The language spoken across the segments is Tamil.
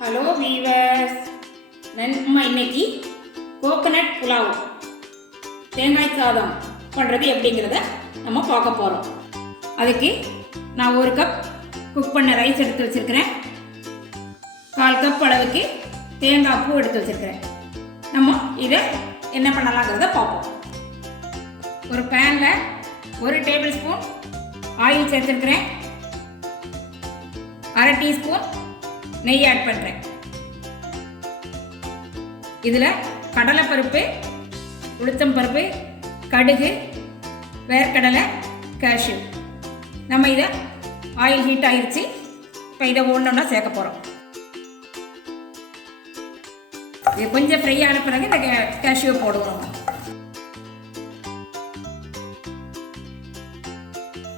ஹலோ வீவர்ஸ், நம்ம இன்னைக்கு கோகனட் புலாவ் தேங்காய் சாதம் பண்ணுறது எப்படிங்கிறத நம்ம பார்க்க போகிறோம். அதுக்கு நான் 1 கப் குக் பண்ண ரைஸ் எடுத்து வச்சுருக்கிறேன். 1/4 கப் அளவுக்கு தேங்காய் பூ எடுத்து வச்சுருக்கிறேன். நம்ம இதை என்ன பண்ணலாங்கிறத பார்ப்போம். ஒரு பேனில் 1 டேபிள் ஸ்பூன் ஆயில் சேர்த்துருக்கிறேன். 1/2 டீஸ்பூன் நெய் ஆட் பண்ணுறேன். இதில் கடலைப்பருப்பு, உளுத்தம்பருப்பு, கடுகு, வேர்க்கடலை, கேஷ்யூ. நம்ம இதை ஆயில் ஹீட் ஆகிடுச்சு. இப்போ இதை ஒன்றா சேர்க்க போகிறோம். இது கொஞ்சம் ஃப்ரை ஆன பிறகு இந்த கேஷ்யூ போடுவோம்.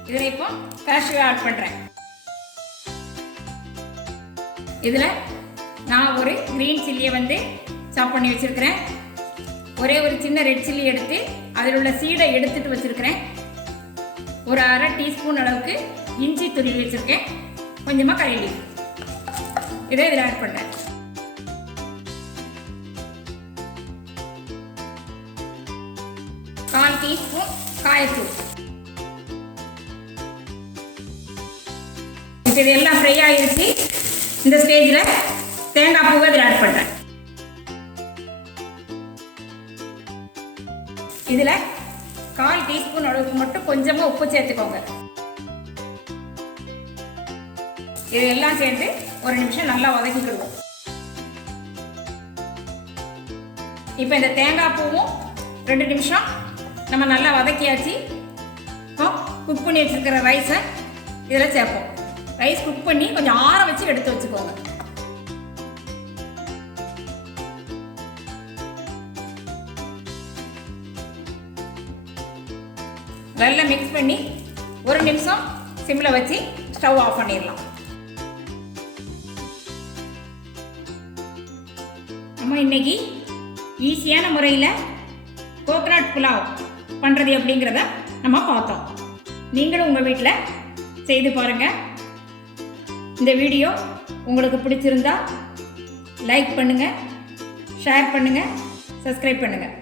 இதில் இப்போ கேஷ்யூ ஆட் பண்ணுறேன். இதில் நான் ஒரு க்ரீன் சில்லியை சாப் பண்ணி வச்சுருக்கிறேன். ஒரே ஒரு சின்ன ரெட் சில்லி எடுத்து அதில் உள்ள சீடை எடுத்துட்டு வச்சுருக்கிறேன். ஒரு 1/2 டீஸ்பூன் அளவுக்கு இஞ்சி துருவி வச்சுருக்கேன். கொஞ்சமாக கறி லீஃப் இதை இதில் ஆட் பண்ணுறேன். கால் டீஸ்பூன் காயத்தூள். இப்போ இது எல்லாம் ஃப்ரை ஆகிடுச்சு. இந்த ஸ்டேஜில் தேங்காய் பூவை இதில் ஆட் பண்ணுறேன். இதில் 1/4 டீஸ்பூன் அளவுக்கு மட்டும் கொஞ்சமாக உப்பு சேர்த்துக்கோங்க. இதெல்லாம் சேர்த்து 1 நிமிஷம் நல்லா வதக்கிக்கிடுவோம். இப்போ இந்த தேங்காய் பூவும் 2 நிமிஷம் நம்ம நல்லா வதக்கியாச்சு. இப்போ குக் பண்ணி வச்சுருக்கிற ரைஸை இதில் சேர்ப்போம். ரைஸ் குக் பண்ணி கொஞ்சம் ஆற வச்சு எடுத்து வச்சுக்கோங்க. நல்லா மிக்ஸ் பண்ணி 1 நிமிஷம் சிம்மில் வச்சு ஸ்டவ் ஆஃப் பண்ணிடலாம். நம்ம இன்னைக்கு ஈஸியான முறையில் கோகனட் புலாவ் பண்ணுறது எப்படிங்கிறத நம்ம பார்த்தோம். நீங்களும் உங்கள் வீட்டில் செய்து பாருங்கள். இந்த வீடியோ உங்களுக்கு பிடிச்சிருந்தா லைக் பண்ணுங்கள், ஷேர் பண்ணுங்கள், சப்ஸ்கிரைப் பண்ணுங்கள்.